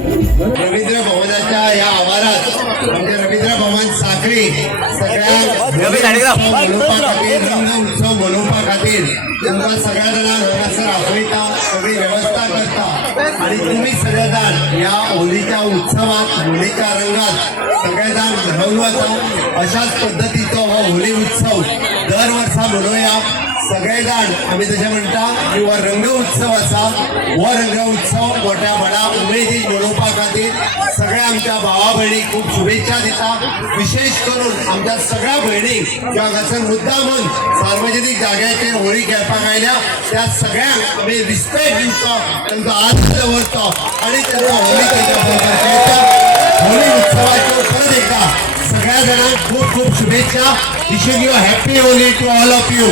रवींद्र भवनाच्या या आवारात म्हणजे रवींद्र भवन साखरी सगळ्या उत्सव मनोपा खातीर तुमकां सगळ्या जाणांक हांगासर आपयता, सगळी वेवस्था करता आणि तुम्ही सगळेजण या होलीच्या उत्सवात होलीच्या रंगात सगळेजण घडवून वता। अशाच पद्धतीचो हो होली उत्सव दर वर्सा मनोवया सगळेजण। आम्ही तशें म्हणटा की हो रंग उत्सव आसा, हो रंग उत्सव मोठ्या व्हडा उमेदीन मनोवपा खातीर सगळ्या आमच्या भावा भयणीक खूब शुभेच्छा दिता। विशेष करून आमच्या सगळ्या भयणीक ज्या हांगासर मुद्दामून सार्वजनीक जाग्याचेर होळी खेळपाक आयल्या त्या सगळ्यांक आमी रिस्पेक्ट दिवचो, तांचो आदर दवरचो आणि तांकां होळी तेच्या बरोबर खेळच्या होळी उत्सवाच्यो परत एकदा सगळ्या जाणांक खूब खूब शुभेच्छा। Wishing you happy Holi to all of you.